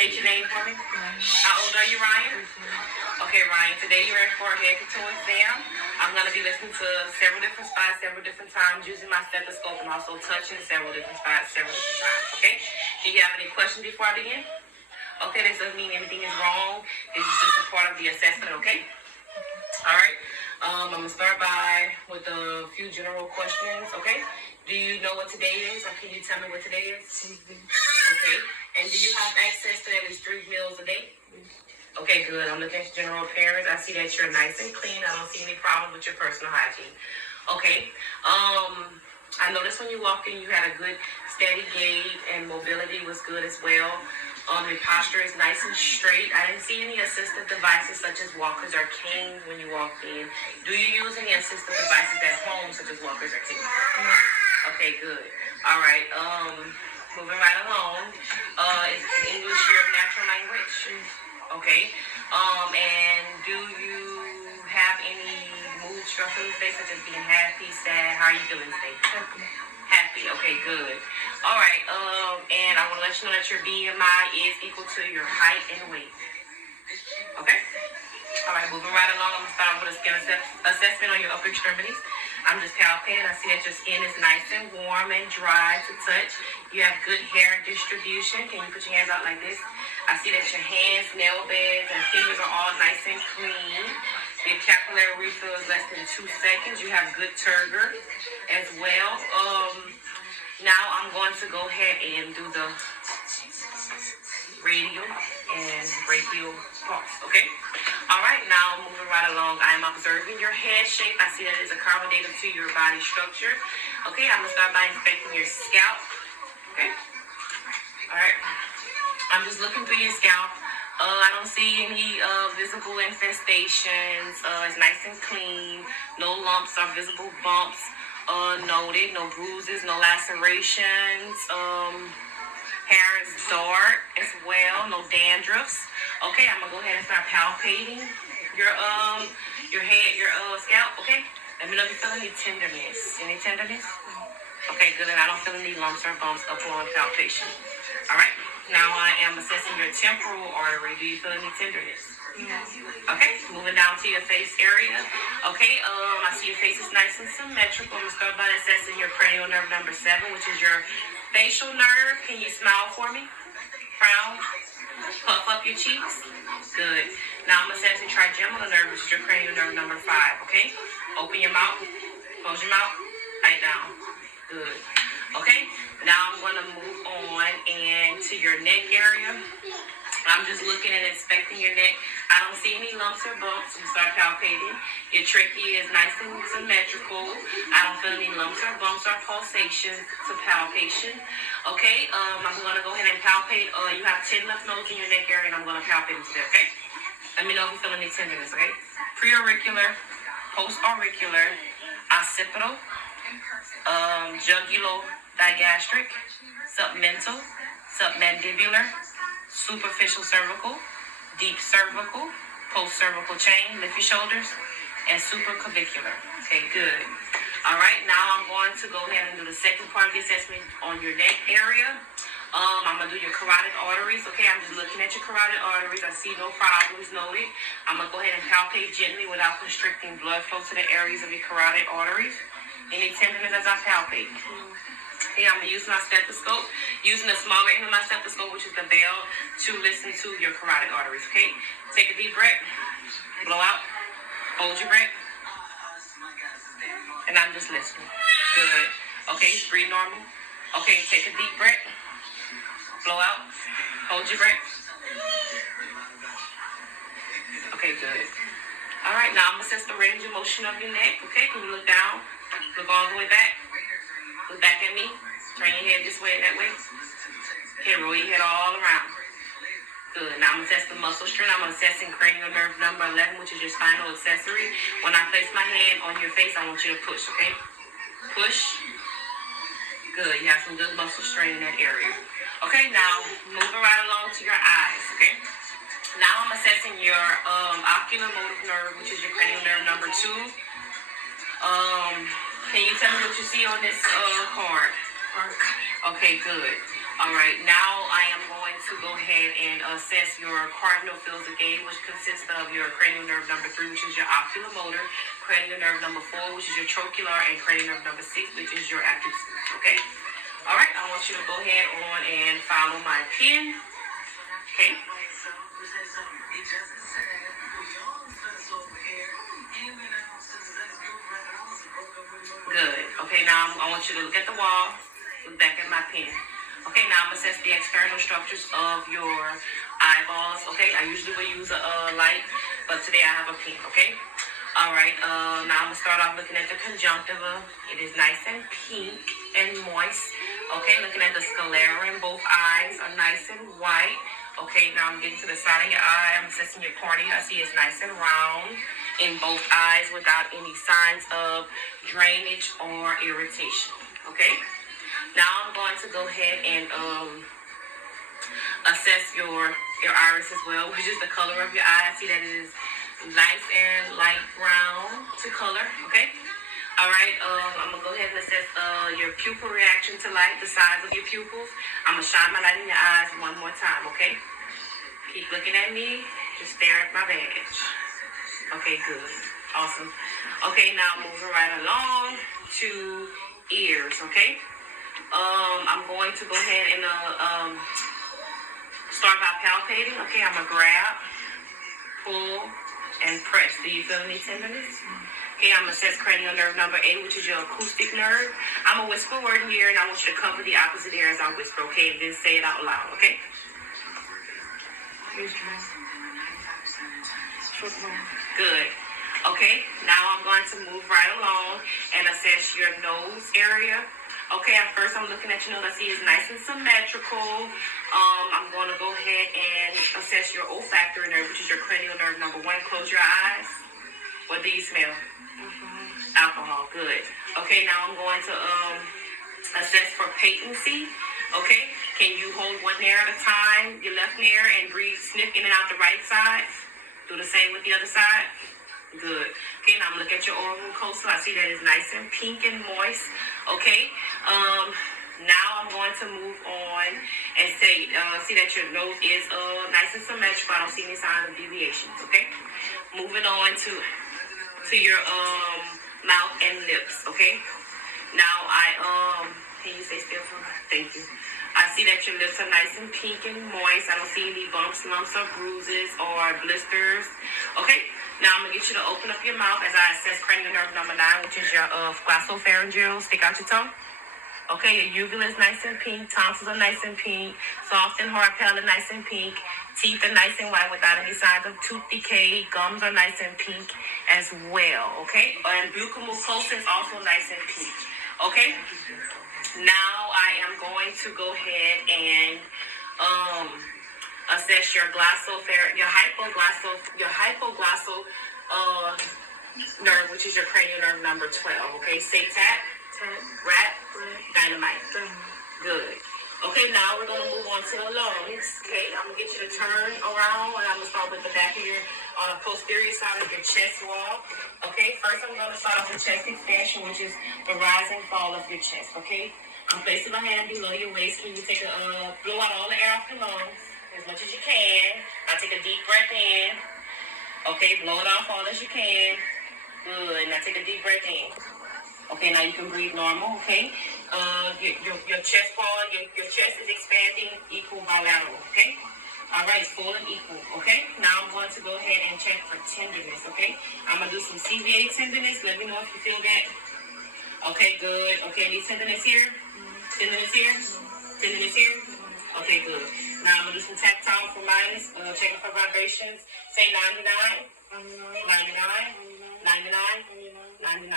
State your name for me. How old are you, Ryan? Okay, Ryan, today you're in for a head to toe exam. I'm going to be listening to several different spots, several different times, using my stethoscope and also touching several different spots, several different times, okay? Do you have any questions before I begin? Okay, this doesn't mean anything is wrong. This is just a part of the assessment, okay? All right. I'm going to start with a few general questions, okay? Do you know what today is, or can you tell me what today is? Tuesday. Okay. And do you have access to at least 3 meals a day? Okay, good. I'm looking at your general appearance. I see that you're nice and clean. I don't see any problem with your personal hygiene. Okay. I noticed when you walked in, you had a good steady gait and mobility was good as well. Your posture is nice and straight. I didn't see any assistive devices such as walkers or canes when you walked in. Do you use any assistive devices at home such as walkers or canes? Okay, good. All right. Moving right along. Is English your natural language? Okay. And do you have any mood struggles today, such as being happy, sad? How are you feeling today? Happy. Okay, good. All right. And I want to let you know that your BMI is equal to your height and weight. Okay. All right. Moving right along. I'm gonna start with a skin assessment on your upper extremities. I'm just palpating. I see that your skin is nice and warm and dry to touch. You have good hair distribution. Can you put your hands out like this? I see that your hands, nail beds, and fingers are all nice and clean. Your capillary refill is less than 2 seconds. You have good turgor as well. Now I'm going to go ahead and do the radial and brachial pulse, okay? All right, now moving right along, I am observing your head shape. I see that it is accommodative to your body structure. Okay, I'm gonna start by inspecting your scalp, okay? All right, I'm just looking through your scalp. I don't see any visible infestations. It's nice and clean. No lumps or visible bumps noted. No bruises, no lacerations. Hair is dark as well. No dandruffs. Okay, I'm gonna go ahead and start palpating your head, your scalp. Okay, let me know if you feel any tenderness. Any tenderness? Okay, good. And I don't feel any lumps or bumps upon palpation. All right. Now I am assessing your temporal artery. Do you feel any tenderness? Okay, moving down to your face area. Okay, I see your face is nice and symmetrical. I'm going to start by assessing your cranial nerve number 7, which is your facial nerve. Can you smile for me? Frown. Puff up your cheeks. Good. Now I'm assessing trigeminal nerve, which is your cranial nerve number 5. Okay, open your mouth. Close your mouth. Bite down. Good. Okay, now I'm going to move on and to your neck area. I'm just looking and inspecting your neck. I don't see any lumps or bumps. I'm start palpating. Your trachea is nice and symmetrical. I don't feel any lumps or bumps or pulsations to palpation. Okay, I'm going to go ahead and palpate. You have 10 lymph nodes in your neck area, and I'm going to palpate into there, okay? Let me know if you feel any tenderness, okay? Preauricular, post-auricular, occipital, jugulo-digastric, submental, submandibular, superficial cervical, deep cervical, post-cervical chain, lift your shoulders, and supraclavicular. Okay, good. All right, now I'm going to go ahead and do the second part of the assessment on your neck area. I'm going to do your carotid arteries. Okay, I'm just looking at your carotid arteries. I see no problems noted. I'm going to go ahead and palpate gently without constricting blood flow to the areas of your carotid arteries. Any tenderness as I palpate? Okay, I'm going to use my stethoscope, using the smaller end of my stethoscope, which is the bell, to listen to your carotid arteries, okay? Take a deep breath, blow out, hold your breath, and I'm just listening. Good. Okay, breathe normal. Okay, take a deep breath, blow out, hold your breath. Okay, good. All right, now I'm going to assess the range of motion of your neck, okay? Can you look down? Look all the way back. Look back at me. Turn your head this way and that way. Okay, roll your head all around. Good. Now I'm going to test the muscle strength. I'm assessing cranial nerve number 11, which is your spinal accessory. When I place my hand on your face, I want you to push, okay? Push. Good. You have some good muscle strain in that area. Okay, now moving right along to your eyes, okay? Now I'm assessing your oculomotor nerve, which is your cranial nerve number 2. Can you tell me what you see on this card? Okay, good. All right, now I am going to go ahead and assess your cardinal fields of gain, which consists of your cranial nerve number 3, which is your oculomotor, cranial nerve number 4, which is your trochlear, and cranial nerve number 6, which is your abducens. Okay? All right, I want you to go ahead on and follow my pen. Okay? Good. Okay, now I want you to look at the wall, look back at my pen. Okay, now I'm going to assess the external structures of your eyeballs. Okay, I usually will use a light, but today I have a pen. Okay? All right, now I'm going to start off looking at the conjunctiva. It is nice and pink and moist. Okay, looking at the sclera in both eyes are nice and white. Okay, now I'm getting to the side of your eye. I'm assessing your cornea. I see it's nice and round in both eyes without any signs of drainage or irritation. Okay, now I'm going to go ahead and assess your iris as well, which is the color of your eye. I see that it is nice and light brown to color. Okay. All right. I'm gonna go ahead and assess your pupil reaction to light, the size of your pupils. I'm gonna shine my light in your eyes one more time. Okay. Keep looking at me. Just stare at my badge. Okay. Good. Awesome. Okay. Now moving right along to ears. Okay. I'm going to go ahead and start by palpating. Okay. I'm gonna grab, pull, and press. Do you feel any tenderness? Okay, I'm going to assess cranial nerve number 8, which is your acoustic nerve. I'm going to whisper a word in here, and I want you to cover the opposite ear as I whisper, okay? And then say it out loud, okay? Good. Okay, now I'm going to move right along and assess your nose area. Okay, at first I'm looking at your nose. I see it's nice and symmetrical. I'm going to go ahead and assess your olfactory nerve, which is your cranial nerve number 1. Close your eyes. What do you smell? Alcohol. Good. Okay, now I'm going to assess for patency. Okay, can you hold one nair at a time, your left nair, and breathe, sniff in and out the right side? Do the same with the other side. Good. Okay, now I'm looking at your oral mucosa. I see that it's nice and pink and moist. Okay. Now I'm going to move on and say, see that your nose is nice and symmetrical. I don't see any signs of deviations. Okay. Moving on to your mouth and lips. Okay. Now can you stay still for me? Thank you. I see that your lips are nice and pink and moist. I don't see any bumps, lumps, or bruises or blisters. Okay. Now I'm going to get you to open up your mouth as I assess cranial nerve number 9, which is your glossopharyngeal. Stick out your tongue. Okay, your uvula is nice and pink. Tonsils are nice and pink. Soft and hard palate nice and pink. Teeth are nice and white without any signs of tooth decay. Gums are nice and pink as well. Okay, and buccal mucosa is also nice and pink. Okay, now I am going to go ahead and assess your hypoglossal nerve, which is your cranial nerve number 12. Okay, say tap, rap, dynamite. Good. Okay, now we're going to move on to the lungs. Okay, I'm going to get you to turn around, and I'm going to start with the back of your, on the posterior side of your chest wall. Okay, first I'm going to start off with chest expansion, which is the rise and fall of your chest. Okay, I'm placing my hand below your waist. Can you take blow out all the air off your lungs as much as you can? Now take a deep breath in. Okay, blow it off all as you can. Good. Now take a deep breath in. Okay, now you can breathe normal. Okay, your chest wall, your chest is expanding equal bilateral. Okay, all right, it's full and equal. Okay, now I'm going to go ahead and check for tenderness. Okay, I'm gonna do some CVA tenderness. Let me know if you feel that. Okay, good. Okay, need tenderness here, tenderness here, tenderness here. Okay, good. Now I'm gonna do some tactile for minus, checking for vibrations. Say 99, 99, 99. 99.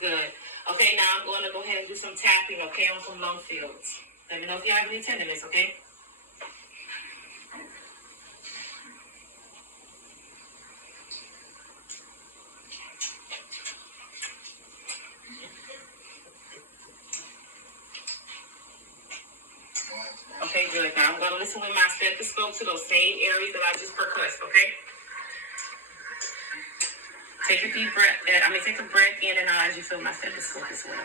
Good. Okay, now I'm going to go ahead and do some tapping, okay, on some lung fields. Let me know if you have any tenderness, okay? Okay, good. Now I'm going to listen with my stethoscope to those same areas that I just percussed, okay? Take a deep breath. Take a breath in and out as you feel my stethoscope as well.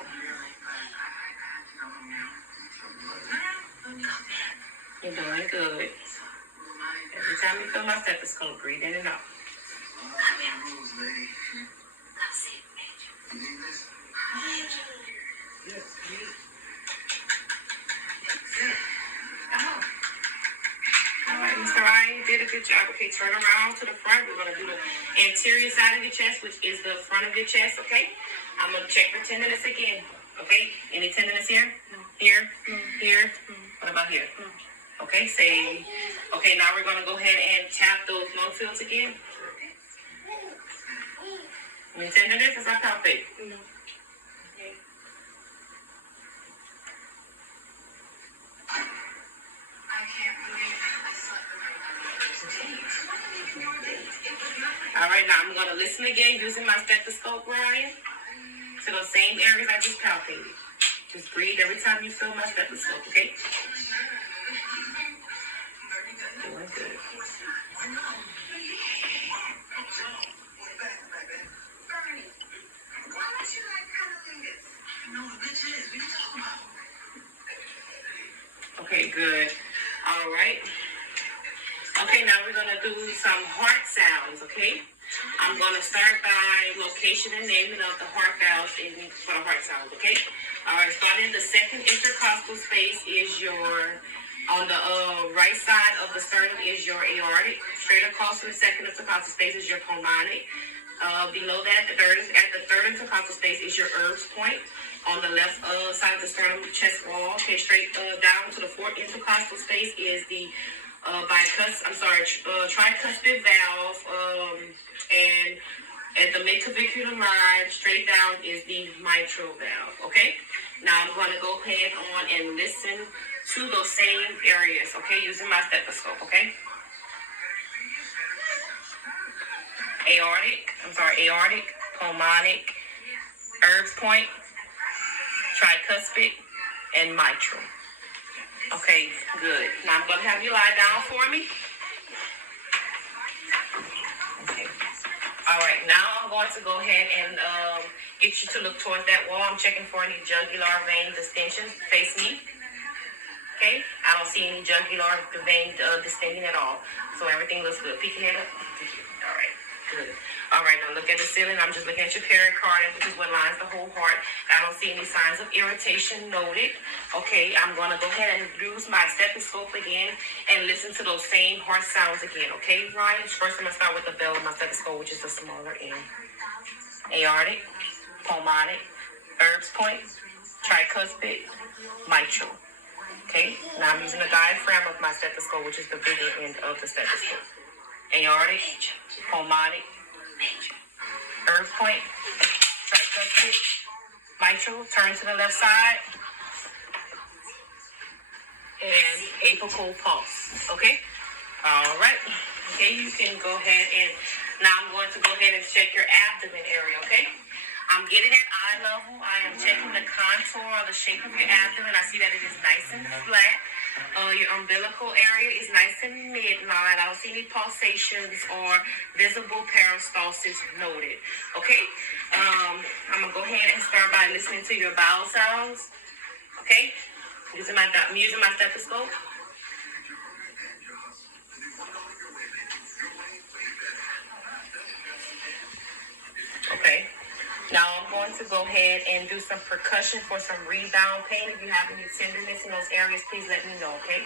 You're doing good. Every time you feel my stethoscope, breathe in and out. All right, Mr. Ryan, you did a good job. Okay, turn around to the front. We're going to do the anterior side of your chest, which is the front of your chest, okay? I'm going to check for tenderness again, okay? Any tenderness here? No. Here? No. Here? No. What about here? No. Okay, say, okay, now we're going to go ahead and tap those lung fields again. Any tenderness? Is that palpate? No. Okay. All right, now I'm going to listen again using my stethoscope, Ryan, to those same areas I just palpated. Just breathe every time you feel my stethoscope, okay? Doing good. Okay, good. All right. Okay, now we're going to do some heart sounds, okay? I'm going to start by location and naming of the heart valves for the heart sounds, okay? All right, starting the second intercostal space is your, on the right side of the sternum is your aortic. Straight across from the second intercostal space is your pulmonic. Below that, at the third intercostal space is your Erb's point. On the left side of the sternum chest wall, okay, straight down to the fourth intercostal space is the tricuspid valve, and at the midclavicular line, straight down is the mitral valve, okay? Now I'm going to go ahead on and listen to those same areas, okay, using my stethoscope, okay? Aortic, pulmonic, Erb's point, tricuspid, and mitral. Okay, good. Now I'm going to have you lie down for me. Okay. All right, now I'm going to go ahead and get you to look towards that wall. I'm checking for any jugular vein distensions. Face me. Okay, I don't see any jugular vein distending at all. So everything looks good. Peek your head up. All right, good. All right, now look at the ceiling. I'm just looking at your pericardium, which is what lines the whole heart. I don't see any signs of irritation noted. Okay, I'm going to go ahead and use my stethoscope again and listen to those same heart sounds again. Okay, Ryan? First, I'm going to start with the bell of my stethoscope, which is the smaller end. Aortic, pulmonic, Erb's point, tricuspid, mitral. Okay, now I'm using the diaphragm of my stethoscope, which is the bigger end of the stethoscope. Aortic, pulmonic, Erb's point, tricuspid, mitral. Turn to the left side, and apical pulse. Okay? All right. Okay, you can go ahead and now I'm going to go ahead and check your abdomen area, okay? I'm getting at eye level. I am checking the contour or the shape of your abdomen. I see that it is nice and flat. Your umbilical area is nice and midline. I don't see any pulsations or visible peristalsis noted. Okay? I'm going to go ahead and start by listening to your bowel sounds. Okay? I'm using my stethoscope. Okay. Now I'm going to go ahead and do some percussion for some rebound pain. If you have any tenderness in those areas, please let me know, okay?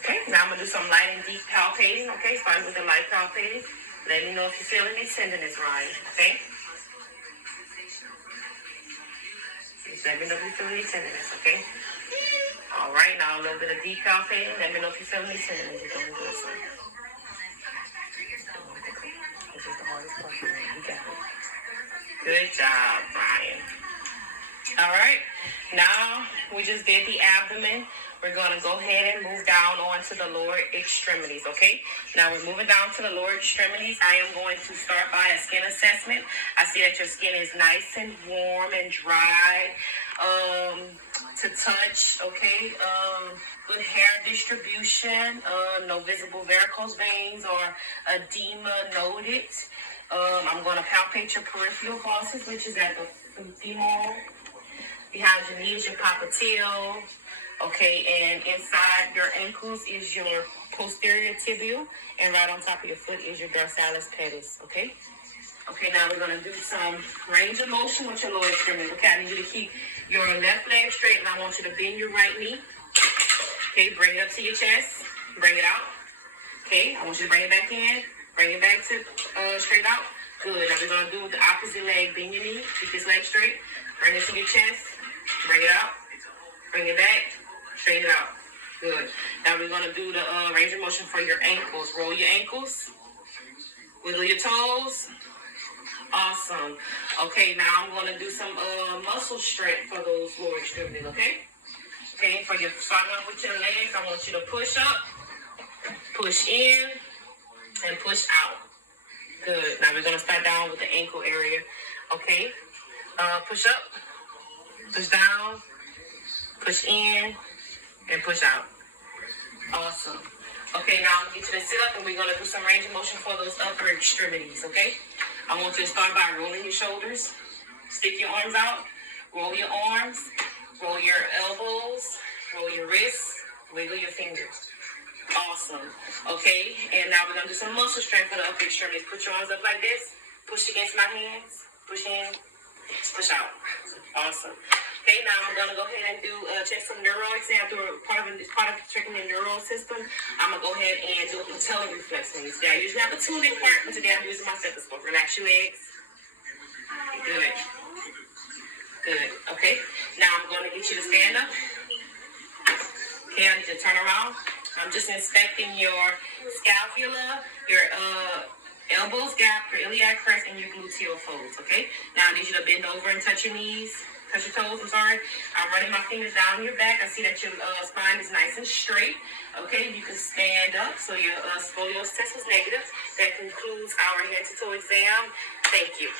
Okay, now I'm going to do some light and deep palpating, okay? Starting with the light palpating. Let me know if you feel any tenderness, Ryan, okay? Just let me know if you feel any tenderness, okay? All right, now a little bit of deep palpating. Let me know if you feel any tenderness. You're doing good, son. This is the hardest part. You got it. Good job, Brian. All right, now we just did the abdomen. We're going to go ahead and move down onto the lower extremities, okay? Now we're moving down to the lower extremities. I am going to start by a skin assessment. I see that your skin is nice and warm and dry to touch, okay? Good hair distribution, no visible varicose veins or edema noted. I'm going to palpate your peripheral bosses, which is at the femoral. Behind your knees, your popliteal. Okay, and inside your ankles is your posterior tibial, and right on top of your foot is your dorsalis pedis. Okay. Okay, now we're gonna do some range of motion with your lower extremity. Okay, I need you to keep your left leg straight, and I want you to bend your right knee. Okay, bring it up to your chest. Bring it out. Okay, I want you to bring it back in. Bring it back to straight out. Good. Now we're gonna do the opposite leg. Bend your knee. Keep this leg straight. Bring it to your chest. Bring it out. Bring it back. Straighten it out. Good. Now we're gonna do the range of motion for your ankles. Roll your ankles. Wiggle your toes. Awesome. Okay, now I'm gonna do some muscle strength for those lower extremities. Okay. Okay. For your starting off with your legs, I want you to push up, push in, and push out. Good. Now we're gonna start down with the ankle area. Okay. Push up, push down, push in, and push out. Awesome. Okay, now I'm gonna get you to sit up, and we're gonna do some range of motion for those upper extremities. Okay. I want you to start by rolling your shoulders, stick your arms out, roll your arms, roll your elbows, roll your wrists, wiggle your fingers. Awesome. Okay, and now we're gonna do some muscle strength for the upper extremities. Put your arms up like this, push against my hands, push in, push out. Awesome. Okay, now I'm gonna go ahead and do check some neuro exam. Part of checking the neural system. I'm gonna go ahead and do a patellar reflex on you. Today I usually have a tune-in part, but today I'm using my stethoscope. Relax your legs. Good. Good. Okay. Now I'm gonna get you to stand up. Okay, I need you to turn around. I'm just inspecting your scapula, your elbows gap, your iliac crest, and your gluteal folds. Okay. Now I need you to bend over and touch your knees. Touch your toes, I'm sorry. I'm running my fingers down your back. I see that your spine is nice and straight. Okay, you can stand up. So your scoliosis test was negative. That concludes our head to toe exam. Thank you.